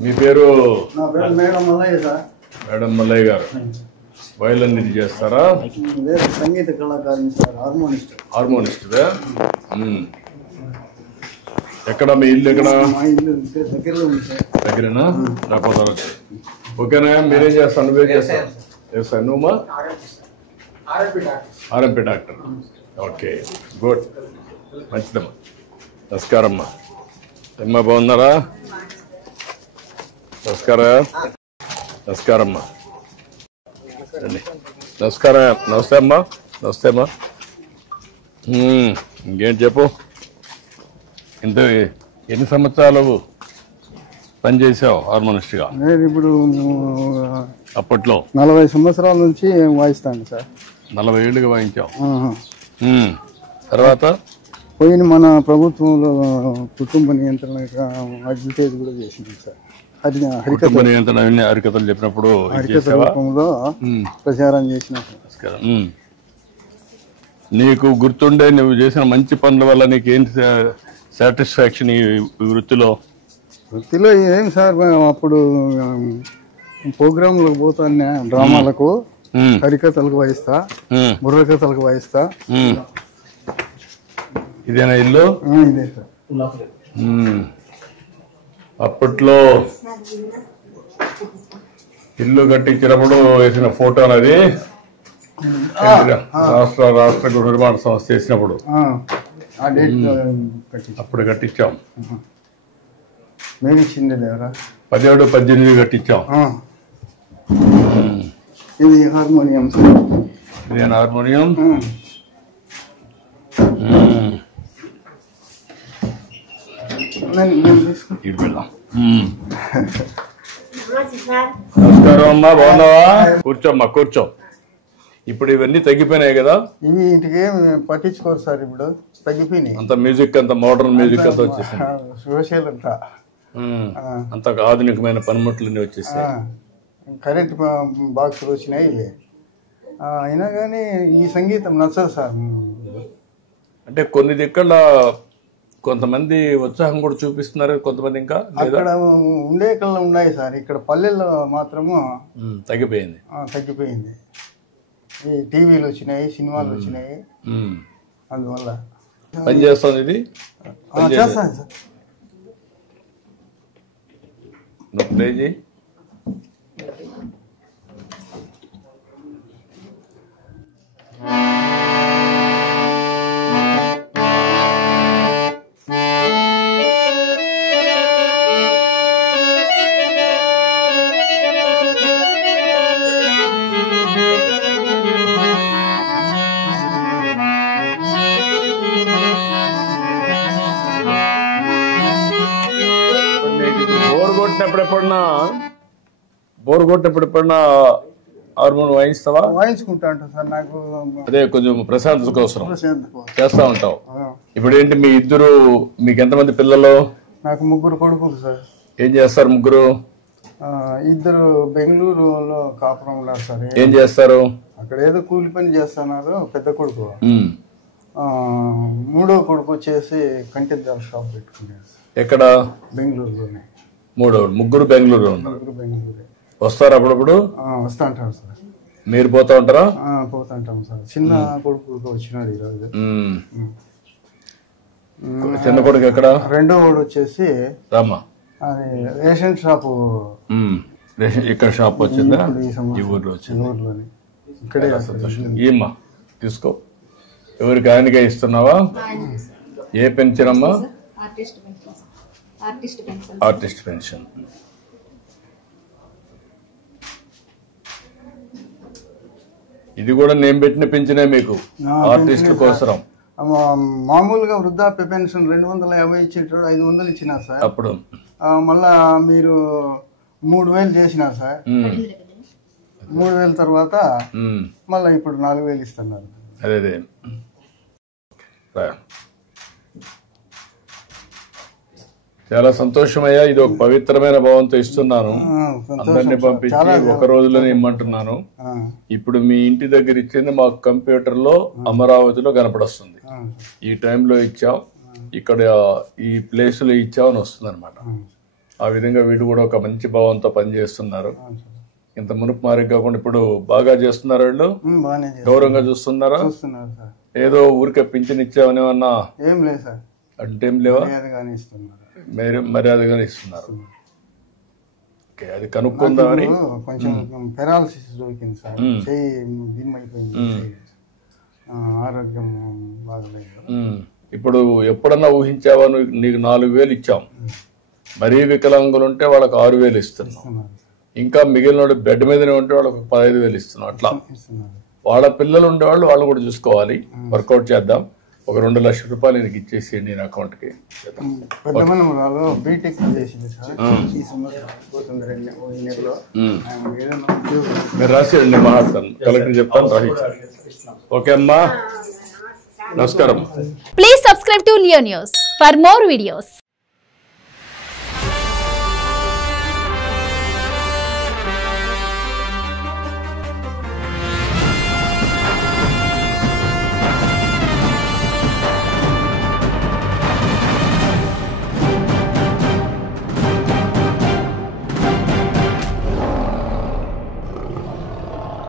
మీ పేరు? నా పేరు మేడం మల్లయ్య సార్. మేడం మల్లయ్య గారు వయలిన్ ఇది చేస్తారా? సంగీత కళాకారుని సార్, హార్మోనిస్ట్. హార్మోనిస్ట్దా? ఎక్కడ మీ ఇల్లు? ఎక్కడ? మా ఇల్లు దగ్గరలో ఉంది సార్. దగ్గరేనా? రాకపోతే ఓకేనా? మీరేం చేస్తాను? నువ్వేం చేస్తాను? చేస్తాను నువ్వు? RMP doctor. ఓకే, గుడ్, మంచిదమ్మా. నమస్కారం అమ్మా. అమ్మా బాగున్నారా? నమస్కారం. నమస్కారం అమ్మా. నమస్కారం. నమస్తే అమ్మా. నమస్తే అమ్మా. ఇంకేంటి చెప్పు. ఇంత ఎన్ని సంవత్సరాలు పనిచేసావు హార్మోనిస్ట్గా? నేను ఇప్పుడు అప్పట్లో 40 సంవత్సరాల నుంచి వాయిస్తాను సార్. 40 ఏళ్ళుగా వాయించావు. తర్వాత పోయిన మన ప్రభుత్వంలో కుటుంబ నియంత్రణ అడ్వర్టైజ్ కూడా చేసింది సార్. కుటుంబ నియంత్రణ హరికథలు చెప్పినప్పుడు హరికథ రూపంలో ప్రచారం చేసిన. నీకు గుర్తుండే నువ్వు చేసిన మంచి పనుల వల్ల నీకు ఏంటి సాటిస్ఫాక్షన్ ఈ వృత్తిలో? వృత్తిలో ఏం సార్, అప్పుడు ప్రోగ్రాంలకు పోతాను, డ్రామాలకు, హరికథలకు వాయిస్తా, బుర్రకథలకు వాయిస్తా. ఇదేనా ఇల్లు? ఇదే సార్. అప్పట్లో ఇల్లు కట్టించినప్పుడు వేసిన ఫోటో అనేది రాష్ట్ర గృహ నిర్మాణ సంస్థ చేసినప్పుడు అప్పుడు కట్టించాం. మేము ఇచ్చింది 17, 18 కట్టించాం. ఇది హార్మోనియం సార్. ఇదేనా హార్మోనియం? నమస్కారం అమ్మా, బాగున్నావా? కూర్చోమ్మా, కూర్చో. ఇప్పుడు ఇవన్నీ తగ్గిపోయినాయి కదా? ఇవి ఇంటికి పట్టించుకోరు సార్, ఇప్పుడు తగ్గిపోయినాయి. అంత మ్యూజిక్, అంత మోడర్న్ మ్యూజిక్ అంతా వచ్చేసింది. సోషల్ అంతా అంత ఆధునికమైన పనిముట్లన్నీ వచ్చేసాయి. కరెంట్ బాక్సులు వచ్చినాయి. అయినా కానీ ఈ సంగీతం నచ్చదు సార్. అంటే కొన్ని దిక్కల కొంతమంది ఉత్సాహం కూడా చూపిస్తున్నారు, కొంతమంది ఇంకా అక్కడ ఉండే కళ్ళ ఉన్నాయి సార్. ఇక్కడ పల్లెల్లో మాత్రము తగ్గిపోయింది. తగ్గిపోయింది. ఈ టీవీలు వచ్చినాయి, సినిమాలు వచ్చినాయి, అందువల్ల పని చేస్తుంది. ఇది చేస్తాను సార్. నొప్పి బోర్ కొట్టినప్పుడు ఎప్పుడన్నా హార్మోన్ వాయిస్తావా? వాయించుకుంటా ఉంటా సార్. నాకు అదే కొంచెం ప్రశాంతత కోసం చేస్తా ఉంటావు. ఇప్పుడు ఏంటి మీ ఇద్దరు, మీకు ఎంతమంది పిల్లలు? నాకు 3 కొడుకులు సార్. ఏం చేస్తారు ముగ్గురు? ఇద్దరు బెంగళూరులో కాపురం ఉన్నారు సార్. ఏం చేస్తారు అక్కడ? ఏదో కూలి పని చేస్తున్నారు పెద్ద కొడుకు. 3వ కొడుకు వచ్చేసి కంటెద్దాల షాప్ పెట్టుకున్నారు. ఎక్కడ? బెంగళూరులోనే. ముగ్గురు బెంగళూరులో ఉన్నారు. బెంగళూరు వస్తారు అప్పుడప్పుడు? వస్తా ఉంటారు సార్. మీరు పోతా ఉంటారా? పోతా ఉంటాం సార్. చిన్న కొడుకు వచ్చినాడు ఈరోజు. చిన్న కొడుకు ఎక్కడ? 2వ వాడు వచ్చేసి రామా అది రేషన్ షాపు. ఇక్కడ షాప్ వచ్చిందా? ఈ ఊర్లో వచ్చింది. ఊర్లోనే ఇక్కడే. ఏమ్మా తీసుకో. ఎవరికి ఆయనగా ఇస్తున్నావా? ఏ పెన్షన్ అమ్మా? Artist pension. ఇది కూడా నేను పెట్టిన పెన్షనే మీకు, ఆర్టిస్టుల కోసం. మామూలుగా వృద్ధాప్య పెన్షన్ 250 ఇచ్చేటారు, 500 ఇచ్చినారు సార్. అప్పుడు మళ్ళా మీరు 3000 చేసినారు సార్. 3000 తర్వాత మళ్ళీ ఇప్పుడు 4000 ఇస్తున్నారు. అదే చాలా సంతోషమయ్యా. ఇది ఒక పవిత్రమైన భావంతో ఇస్తున్నాను. అందరినీ పంపించి ఒక రోజులోనే ఇమ్మంటున్నాను. ఇప్పుడు మీ ఇంటి దగ్గర ఇచ్చింది మాకు కంప్యూటర్ లో అమరావతిలో కనపడొస్తుంది. ఈ టైంలో ఇచ్చాం, ఇక్కడ ఈ ప్లేస్ లో ఇచ్చామని వస్తుంది అనమాట. ఆ విధంగా వీళ్ళు కూడా ఒక మంచి భావంతో పనిచేస్తున్నారు. అవును సార్. ఇంత మునుపు మారి కాకుండా ఇప్పుడు బాగా చేస్తున్నారు. వీళ్ళు బాగానే చేస్తారు. గౌరవంగా చూస్తున్నారా? చూస్తున్నారు సార్. ఏదో ఊరికే పింఛన్ ఇచ్చామనేమన్నా ఏం లేదు సార్, అంటే ఏం లేవా? మర్యాదగానే ఇస్తున్నారు. మర్యాదగానే ఇస్తున్నారు. ఓకే, అది కనుక్కుందామని. కొంచెం పెరాలసిస్ దొరికింది సార్, చెయ్యి దిమ్మైపోయింది, ఆరోగ్యం బాగలేదు. ఇప్పుడు ఎప్పుడన్నా ఊహించావా? నీకు 4,000 ఇచ్చాం, మరీ వికలాంగులు ఉంటే వాళ్ళకి 6,000 ఇస్తున్నాం, ఇంకా మిగిలిన బెడ్ మీదనే ఉంటే వాళ్ళకి 15,000 ఇస్తున్నాం. అట్లా వాళ్ళ పిల్లలు ఉండేవాళ్ళు వాళ్ళని కూడా చూసుకోవాలి. వర్కౌట్ చేద్దాం. ఒక 2 లక్షల రూపాయలు నీకు ఇచ్చేసేయండి నేను అకౌంట్కి. పెద్దమనవరాలు బీటెక్ చేసింది సార్, ఈ సంవత్సరం పోతుంది 2 నెలలో. మీరు రాసేయండి, మాట్లాడతాను, కలెక్టర్ చెప్తాను, రాయించాను. ఓకే అమ్మా, నమస్కారం. Please subscribe to Leo News for more videos.